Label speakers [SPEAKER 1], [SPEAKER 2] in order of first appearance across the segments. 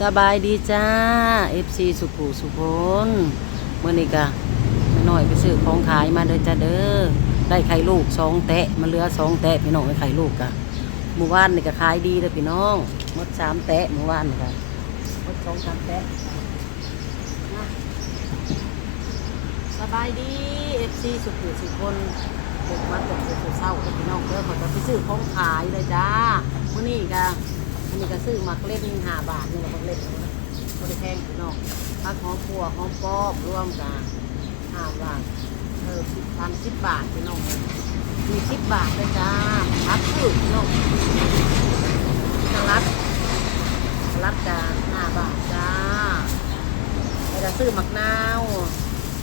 [SPEAKER 1] สบายดีจ้า FC สุภูสุพลเมื่อนี้กะไม่น้อยไปซื้อของขายมาเด้อจ้าเด้อได้ไข่ลูกสองแตะมาเหลือสองแตะพี่น้องไอ้ไข่ลูกกะหมู่บ้านนี่ก็ขายดีเด้อพี่น้องหมดสามแตะหมู่บ้านนี่ค่ะหมดสองสามแตะสบายดี FC สุภูสุพลเด็กวัดตกเศร้าพี่น้องเด้อขอจะไปซื้อของขายเลยจ้าเมื่อนี้กะ นนี้ก็ซื้อหมักเล่นห้าบาทนี่แหละมักเล่นนะก็ได้แพงพี่น้องผักหอมปัวหอมปอบรวมกันห้าบาทเออสิบพันสิบบาทพี่น้องมีสิบบาทเลยจ้าพักพืชพี่น้องสลัดสลัดจานห้าบาทจ้าไอ้ก็ซื้อหมักนาว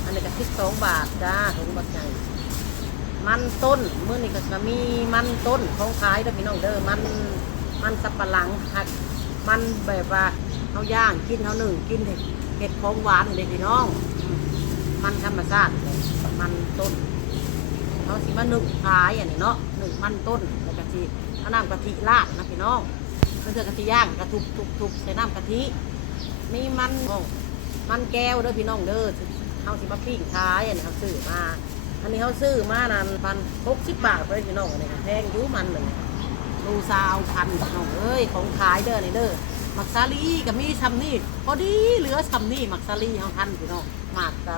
[SPEAKER 1] อันนี้ก็สิบสองบาทจ้าถุงบักใหญ่มันต้นมื้อนี้ก็จะมีมันต้นของขายเด้อพี่น้องเด้อมัน มันสับปะหลังหักมันแบบว่าเอาย่างกินเอาหนึ่งกินเห็ดเห็ดของหวานเลยพี่น้อง มันธรรมชาติมันต้นเขาสิมาหนึ่งขายอันนี้เนาะหนึ่งมันต้นแล้วกะทิเอาน้ำกะทิราดนะพี่น้องเพื่อกะทิย่างกระทุบทุบทุบใส่น้ำกะทิมีมันมันแก้วเด้อพี่น้องเด้อเขาสิมาปิ้งขายอันนี้เขาซื้อมาอันนี้เขาซื้อมานั่นพันหกสิบบาทเลยพี่น้องอันนี้ค่ะแพงอยุ่มันหนึ่ งดูซาวพันน้องเอ้ยของขายเด้อนี่เด้อมักซาลีก็มีซำนี่พอดีเหลือซำนี่มักซาลีเฮาทันพี่น้องหมากกะ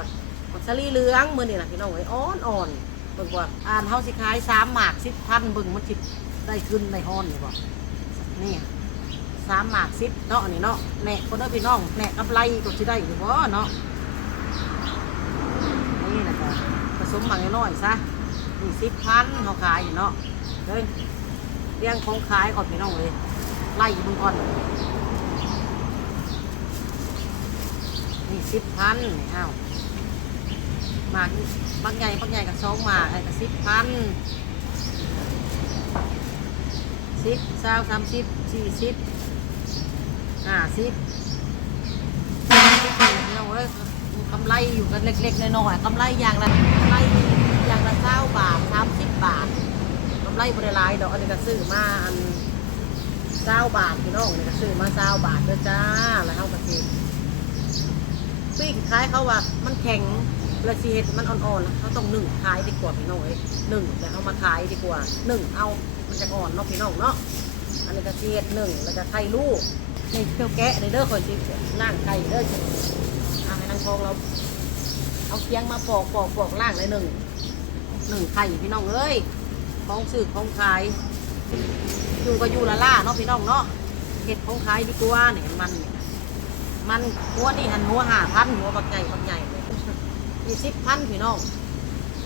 [SPEAKER 1] มักซาลีเหลืองมื้อนี่น่ะพี่น้องเอ้ยอ่อนอ่อนเบิ่งว่าอ่านเฮาสิขายสามหมากสิบพันเบิ่งมันสิได้ขึ้นได้ฮ้อนนี่บ่นี่สามหมากสิบเนาะนี่เนาะแหนกคนเด้อพี่น้องแหนกกำไรก็สิได้อยู่บ่เนาะนี่นะจ๊ะผสมหมักน้อยๆซะนี่สิบพันเฮาขายอยู่เนาะเด้อ เรียงของขายก่อนพี่น้องเลยไล่มึงก่อนนี่สิบพันอ้าวมากนี่บางใหญ่บางใหญ่กับสองหมากไอ้กับสิบพันสิบสาวสามสิบสี่สิบห้าสิบพี่น้องเอ้ยกำไรอยู่กันเล็กๆน้อยๆกำไรอย่างละกำไรอย่างละเก้าบาทสามสิบบาทำไรบริลายดอกอันนี้ก็ซื้อมาอันเก้าบาทพี่น้องอันนี้ก็ซื้อมาเก้าบาทเด้อจ้าแล้วเขาก็สิปิ้งขายเขาว่ามันแข็งเวลาสิเห็ดมันอ่อนๆเขาต้องหนึ่งขายดีกว่าพี่น้องเอ้ยนึ่งแต่เขามาขายดีกว่าหนึ่งเอามันจะอ่อนเนาะพี่น้องเนาะอันนี้ก็สิเห็ดหนึ่งแล้วก็ไข่ลูกนี่เที่ยวแกะในเด้อคอยสิล่างไข่เด้อจะอ่าให้นางทองเราเอาเคียงมาปอกปอกปอกล่างเลยหนึ่งหนึ่งไข่พี่น้องเอ้ย ของซื้อของขายอยู่ก็อยู่ละล่าเนาะพี่น้องเนาะเห็ดของขายดีกว่าเนี่ยมันเนี่ยมันหัวนี่หันหัวห้าพันหัวบักใหญ่บักใหญ่เลยยี่สิบพันพี่น้อง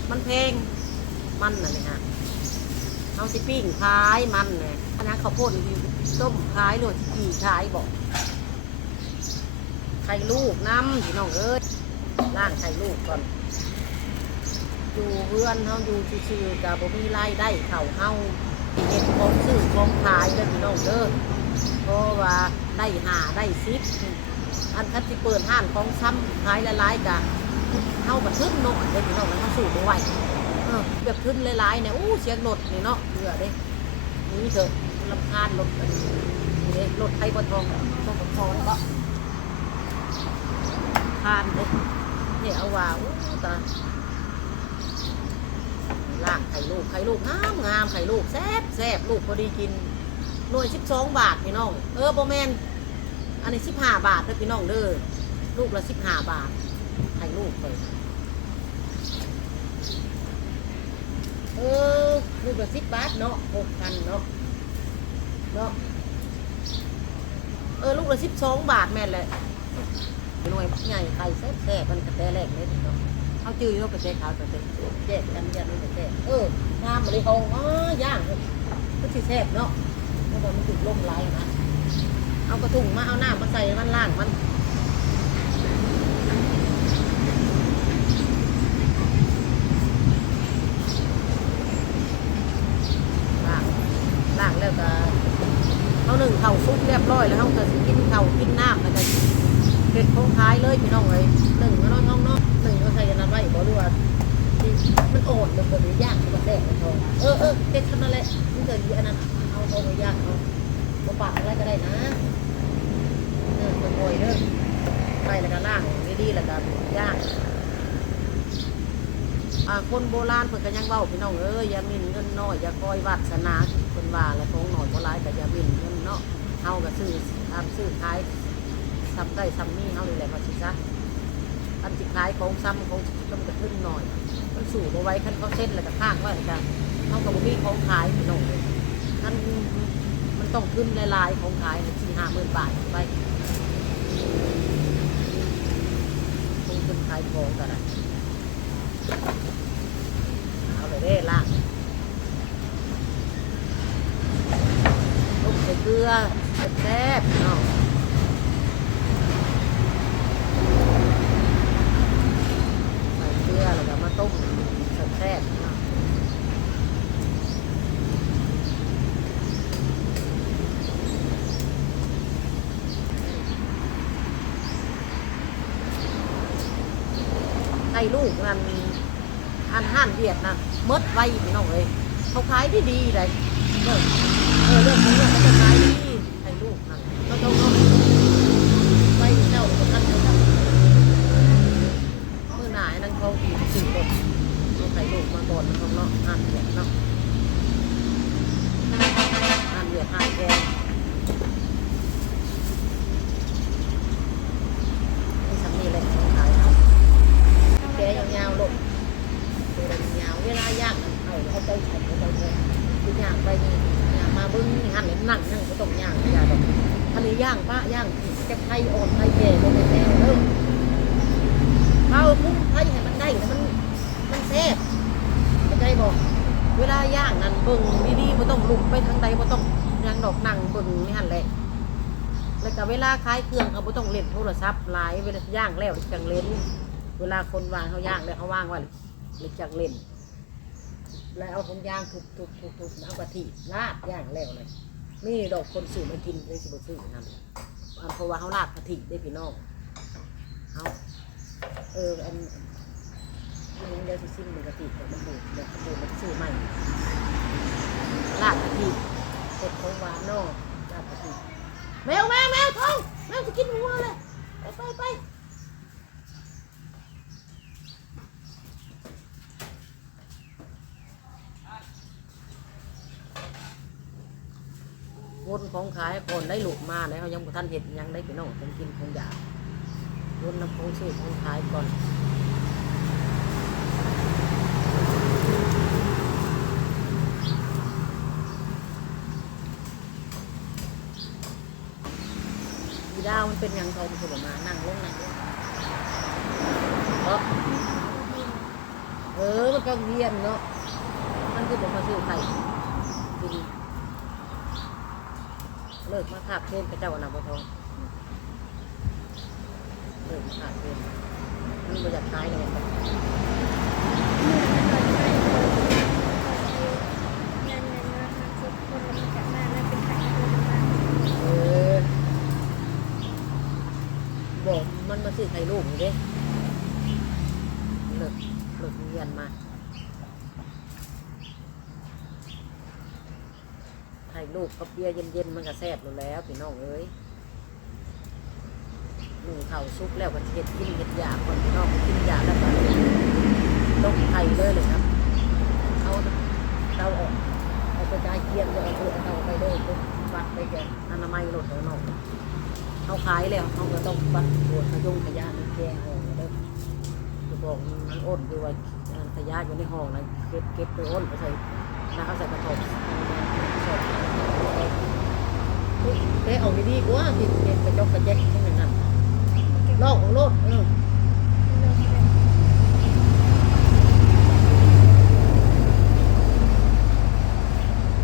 [SPEAKER 1] มันเพลงมันน่ะเนี่ยฮะเอาสิปิ้งขายมันเนี่ยอันนั้นข้าวโพดอยู่ต้มขายโหลดกี่ขายบอกไข่ลูกน้ำพี่น้องเอ้ยล่างไข่ลูกก่อน อยู่เพื่อนเฮาอยู่ซื่อๆกับบ่มีรายได้เข้าเฮาเฮ็ดของซื้อของขายเด้อพี่น้องเด้อเพราะว่าได้หาได้ซิปอันคันที่เปิดห้านของซ้ำขายหลายๆกะเฮาก็ทึ้นเนาะเด้อพี่น้องเฮาสู้บ่ไหวเออแบบทึ้นหลายๆเนี่ยอู้เสียงรถนี่เนาะเบื่อเด้นี่เถอะลำคาญรถนนี้นี่เด้รถไทยบ่ทองต้องกับอแล้วก็คานเด้เนี่ยเอาว่าอู้ตา ล่างไข่ลูกไข่ลูกงามงามไข่ลูกแซ่บแซ่บลูกพอดีกินหน่วยสิบสองบาทพี่น้องเออโบแมนอันนี้สิบห้าบาทเด้อพี่น้องเด้อลูกละสิบห้าบาทไข่ลูกเลยเออลูกละสิบบาทเนาะหกพันเนาะเนาะเออลูกละสิบสองบาทแม่นแหละหน่วยใหญ่ไข่แซ่บแซ่บมันกระแตแรกเลยพี่น้อง เขาจื้ออยู่กระเตะขาวกระเตะแยกกันยันกระเตะเอองามมาเลยเขาอ๋อย่างก็สิแซ่บเนาะเมื่อก่อนมันถูกล่มไหลนะเอากระถุงมาเอาหน้ำมาใส่มันล่างมันล่างล่างแล้วก็เขาหนึ่งเข่าซุปเรียบร้อยแล้วเขาก็สิกินเข่ากินน้ำแล้วก็เผ็ดของท้ายเลยพี่น้องเลยหนึ่งก็น้องน้องเนาะหนึ่งก็ใส่ยันนั้นไว้บ่รู้ว่า มันอ่อนย่างมันแดงมันทองเออเออเด็ดขนาดนั้นแหละมันเกิดอยู่อันนั้นเอาทองไปย่างเอาบะปาดอะไรก็ได้นะเออแล้วก็ล่างไม่ดีแล้วก็ย่างอ่าคนโบราณเพิ่นก็ยังเว้าพี่น้องเอ้ยอย่ามิ่นเงินน้อยอย่าคอยวาสนาเพิ่นว่าแล้วของหน้อยบ่หลายก็อย่ามิ่นเงินเนาะเฮาก็ซื้อตามซื้อขายซ้ำได้ซ้ำนี่เฮานี่แหละว่าสิซะอันสิขายของซ้ำของต้องกระทึ่งหน่อย มันสู่บ่ไว้คันเขาเส้นแล้วก็ข้างไว้แล้วก็เฮาก็บ่มีของขายพี่น้องเอ้นมันต้องขึ้นหลายๆของขายสี่ห้าหมื่นบาทไปคงขึ้นขายของกันนะเอาเลยเด้ล่างลูกใส่เกลือแซ่บๆเนาะใส่เกลือแล้วก็ มาต้มแซ่บไก่ลูกนั่นอันห้านเวียดนั่นเมดไว้พี่น้องเลยเขาขายไดีดีเลยเออเออเรื่องของเรื่องเขาจะขายดีไก่ลูกนั่นก็ต้องเอาไว้เจ้าท่านเจ้าเมื่อหน่ายนั่งเขาอีกสี่คนเอาไก่ ลูกมาก่อนเขาเนาะห้านเวียดเนาะห้านเวียดห้านแกงนี่สำนีแหละเขาขายเอาแกยาวๆลงตัวยาวเวลาย่างมันเอาเขาใจใส่เขาใจเลยคือย่างไปนี่ย่างมาบึ้งนี่หันเลยนั่งนั่งก็ต้องย่างอย่าดอกทะเลย่างป้าย่างแกไทยอ่อนไทยแก่ลงไปแน่เด้อเอาพุ่งไทยให้มันได้แล้วมันมันแซ่บ เข้บอกเวลาย่างนั่นเบิ่งดีๆไม่ต้องลุกไปทางใดไม่ต้องย่างดอกนั่งเบิ่งนี่หันแหละแล้วก็เวลาขายเครื่องก็ไม่ต้องเล่นโทรศัพท์หลายเวลาย่างแล้วจังเล่น เวลาคนวางเขาย่างแล้วเขาว่างไว้หรือจักเล่น แล้วเอาของย่างทุบทุบทุบทุบน้ำกะทิลาดย่างแล้วเลยนี่ดอกคนสื่อมากินเลยสิบซื้อทำเพราะว่าเขาลาดกะทิได้พี่น้องเขาเอออัน เดี๋ยวสิซิมมันกะทิเดี๋ยวมันบูดเดี๋ยวมันบูดมันซื้อใหม่ลาดกะทิเสร็จของหวานนอกลาดกะทิแมวแมวแมวท้องแมวจะกินหัวเลยไปไปไปวนของขายคนได้หลุดมาแล้วยังบ่ทันเห็ดยังได้พี่น้องเป็นกินของอยากวนน้ำของซื้อของขายก่อน อีดามันเป็นหยังเขามันคือมานั่งลงนั่งลงเออเออมันก็เวียนเนาะมันคือผมมาซื้อไข่กินเลิกมาขาบเพื่อนพระเจ้าอนาบทองเลิกมาขาบเพื่อนมันบ่อยากขายเลยมัน เออบอกมันมาซื้อไข่ลูกนี่ เด้เลิกเลิกเรียนมาไข่ลูกกับเบียร์เย็นๆมันก็แซ่บอยู่แล้วพี่น้องเอ้ยหนึ่งเข่าซุปแล้วก็เห็ดกินเห็ดยาก่อนพี่น้องกินยาแล้วก็ต้มไข่เลยเลยครับเอาเตาออกเอาไปจ่ายเกียนจะเอา ไปแกอนามัยรถเอานอกเขาขายแล้วเขาก็ต้องวัดตรวจขยงขยะนี่แกงออกเด้อจะบอกมันอ้นคือว่าขยะอยู่ในห้องนะเก็บเก็บไปอ้นไปใส่น้ำใส่กระสอบเฮ้ยเฮ้ยเอาดีกว่าที่เก็บกระจกกระแจกที่นั่นน่ะลอกของโลดเออ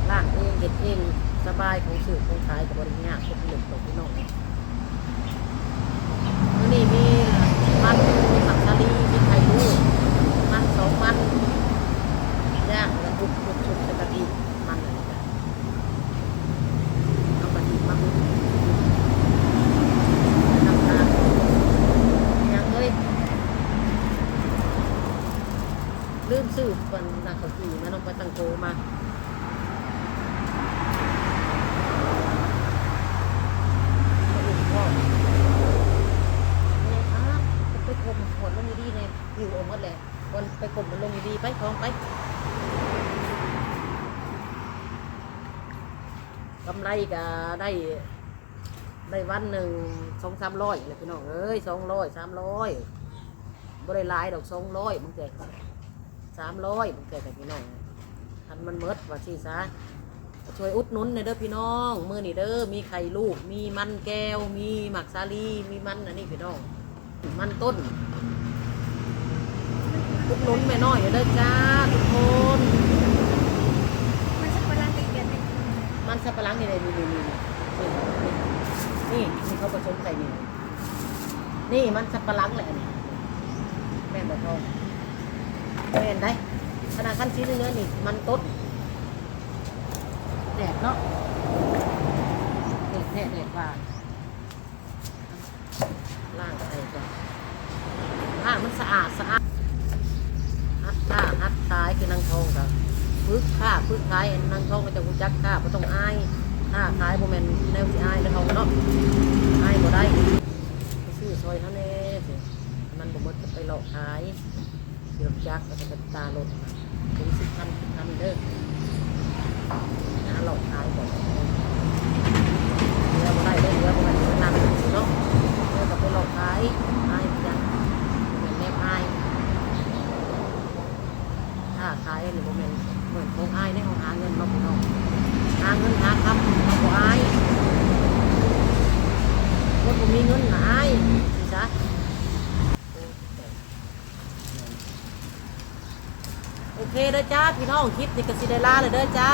[SPEAKER 1] ร้านเองเห็ดเองสบายของสื่อของขายกับบริญญากคนเหลือตกพี่น้องเนี่ยมื้อนี่มีมันมีผักสาลีมีไข่ลูกมันสองมันย่างแล้วทุบทุบทุบใส่กะทิมันอะไรกันเอากะทิมาบุกน้ำตาลยังเลยลื มซื้อวันนักเขาขี่มาต้องไปตังโกมาขอยู่เอาหมดแหละวันไปกดมันลงดีไปท้องไปกำไรก็ได้ได้วันหนึ่งสองสามร้อยเลยพี่น้องเอ้ยสองร้อยสามร้อยบ่ได้หลายดอกสองร้อยมันเกิด สามร้อยมันเกิดแต่พี่น้องทันมันเมดว่าชีซะช่วยอุดหนุนหน่อยเด้อพี่น้องมือนี่เด้อมีไข่ลูก มีมันแก้ว มีหมักสาลีมีมันอันนี้พี่น้อง มันต้นอุดหนุนแม่น้อยเด้อจ้าทุกคน
[SPEAKER 2] มันจะเป็นร่างกายกันไหม
[SPEAKER 1] มันสับปะหลังนี่เลยนี่นี่นี่นี่นี่นี่เขาผสมใส่นี่นี่มันสับปะหลังแหละนี่แม่นบอกทอง แม่นได้ขนาดขั้นชิ้นเนื้อนี่มันต้นแดดเนาะแดดแดดแดดว่าล่างใส่ก่อนถ้ามันสะอาดสะอาดฮัดผ้าฮัดท้ายคือนางทองกับพึกค่าพึกขายนางทองก็จะรู้จักค่าบ่ต้องอายค่าขายบ่แมนแนวสิอายแล้วเขาเนาะอายบ่ได้ซื้อซอยเท่านี้สิมันบ่หมดก็ไปหลอกขาย เดือดจักแล้วก็จะตาลดถึงสิบพันสิบพันเด้อหาหลอกขายก่อนเรือบ่ได้เด้อเรือบ่แม่นเรือนั่งสิเนาะเรือก็ไปหลอกขายอายยังบ่แม่นแนบอายถ้าขายหรือโมเมนเหมือนพงอายในของหาเงินมาพี่น้องหาเงินหาคำมาบ่อายคนผมมีเงินหาอายสิจ๊ะโอ เคเด้อจ้าพี่น้องคลิปนี้ก็สิได้ลาเลยเด้อจ้า